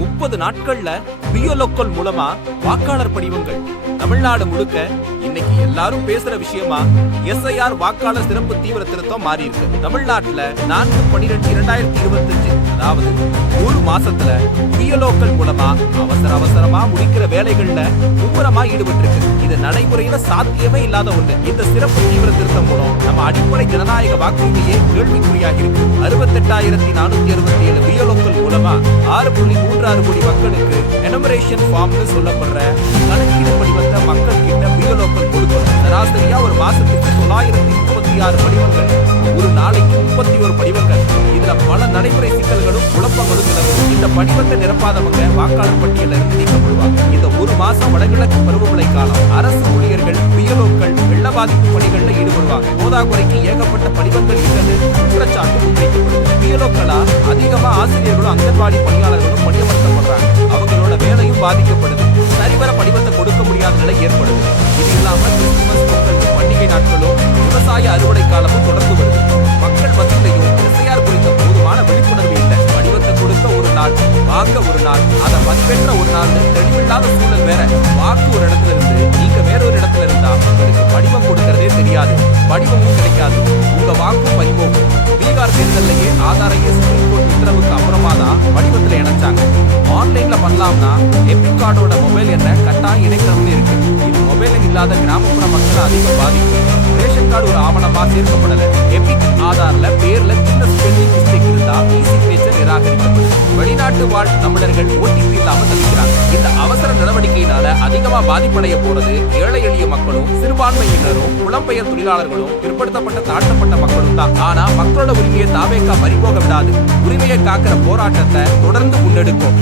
30 நாட்கள்ல பியோலோக்கல் மூலமா வாக்காளர் படிவங்கள் தமிழ்நாடு முழுக்க இன்னைக்கு எல்லாரும் பேசுற விஷயமா எஸ்ஐஆர் வாக்காளர் சிறப்பு தீவிர திருத்தம் மாறி இருக்கு. தமிழ்நாட்டுல 4/12/2025 அதாவது ஒரு மாசத்துல பியோலோக்கல் மூலமா அவசரமா முடிக்கிற வேலைகள்ல மும்முரமா ஈடுபட்டு இருக்கு. இது நடைமுறையில சாத்தியமே இல்லாத ஒன்று. இந்த சிறப்பு தீவிர திருத்தம் மூலம் நம்ம அடிப்படை ஜனநாயக வாக்குரிமையே கேள்விக்குறியாகி இருக்கு. 68,467 பியோலோக்கல் மூலமா 6.36 கோடி மக்களுக்கு எனுமரேஷன் ஃபார்ம்னு சொல்லப்படுற கணக்கீடு படிவத்தை மக்கள் கிட்ட பியோலோக்கல் கொடுக்கணும். சராசரியா ஒரு மாசத்துக்கு 936 படிவங்கள், ஒரு நாளைக்கு 31 படிவங்கள். இதுல பல நடைமுறை சிக்கல்களும் குழப்பங்களும் நிலவும். இந்த படிவத்தை நிரப்பாதவங்க வாக்காளர் பட்டியலில் இருந்து நீக்கப்படுவாங்க. இந்த ஒரு மாசம் வடகிழக்கு பருவமழை காலம். அரசு ஊழியர்கள் பியோலோக்கள் வெள்ள பாதிப்பு பணிகள்ல ஈடுபடுவாங்க. போதாக்குறைக்கு ஏகப்பட்ட படிவங்கள் இல்லது குற்றச்சாட்டு முன்வைக்கப்படும். பியோலோக்களா அதிகமா ஆசிரியர்களும் அங்கன்வாடி பணியாளர்களும் பணியமர்த்தப்படுறாங்க. அவங்களோட வேலையும் பாதிக்கப்படுது. சரிவர படிவத்தை கொடுக்க முடியாத நிலை ஏற்படுது. இது இல்லாம கிறிஸ்துமஸ், பொங்கல், பண்டிகை நாட்களும் விவசாய அறுவடை காலமும் தொடர்ந்து வருது. மக்கள் மத்தியிலையும் எஸ்ஐஆர் குறித்த போதுமான விழிப்புணர்வு இல்லை. படிவத்தை கொடுக்க ஒரு நாள், வாங்க ஒரு நாள், அதை பதிவேற்ற ஒரு நாள், தெளிவில்லாத சூழல் வேற. வாக்கு ஒரு இடத்துல இருந்து நீங்க வேறொரு இடத்துல இருந்தா உங்களுக்கு படிவம் கொடுக்கறதே தெரியாது, படிவமும் கிடைக்காது, உங்க வாக்கும் பறிபோகும். பீகார் தேர்தலையே ஆதாரையே சுப்ரீம் கோர்ட் உத்தரவுக்கு அப்புறமா தான் படிவத்துல இணைச்சாங்க. ஆன்லைன்ல பண்ணலாம்னா எபிக் கார்டோட மொபைல் எண்ணை கட்டாயம் இணைக்கணும்னு இருக்கு. இது மொபைல் இல்லாத கிராமப்புற மக்கள் அதிகம் பாதிக்கும். ரேஷன் கார்டு ஒரு ஆவணமா சேர்க்கப்படல. எபிக் ஆதார்ல பேர்ல சின்ன ஸ்பெல்லிங் மிஸ்டேக் இருந்தா இ-சிக்னேச்சர் நிராகரிக்கப்படும். வெளிநாட்டு வாழ் தமிழர்கள் ஓடிபி இல்லாம தவிக்கிறாங்க. இந்த அவசர நடவடிக்கையினால அதிகமா பாதிப்படைய போறது ஏழை எளிய மக்களும், சிறுபான்மையினரும், புலம்பெயர் தொழிலாளர்களும், பிற்படுத்தப்பட்ட தாழ்த்தப்பட்ட மக்களும் தான். ஆனா மக்களோட உரிமையை தாவேக்கா பறிபோக விடாது. உரிமையை காக்கிற போராட்டத்தை தொடர்ந்து முன்னெடுக்கும்.